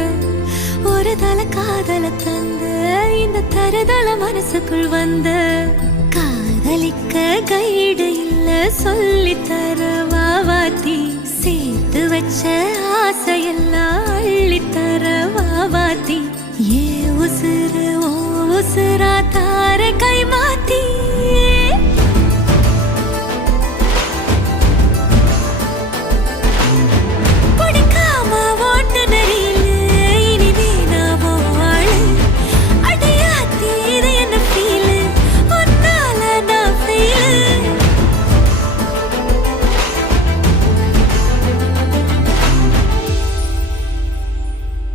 வந்து ஒரு தல காதல தந்த இந்த தருதல மனசுக்குள் வந்து காதலிக்க கைடு இல்ல சொல்லி தர வாவாத்தி சேர்த்து வச்ச ஆசையெல்லாம் அள்ளித்தர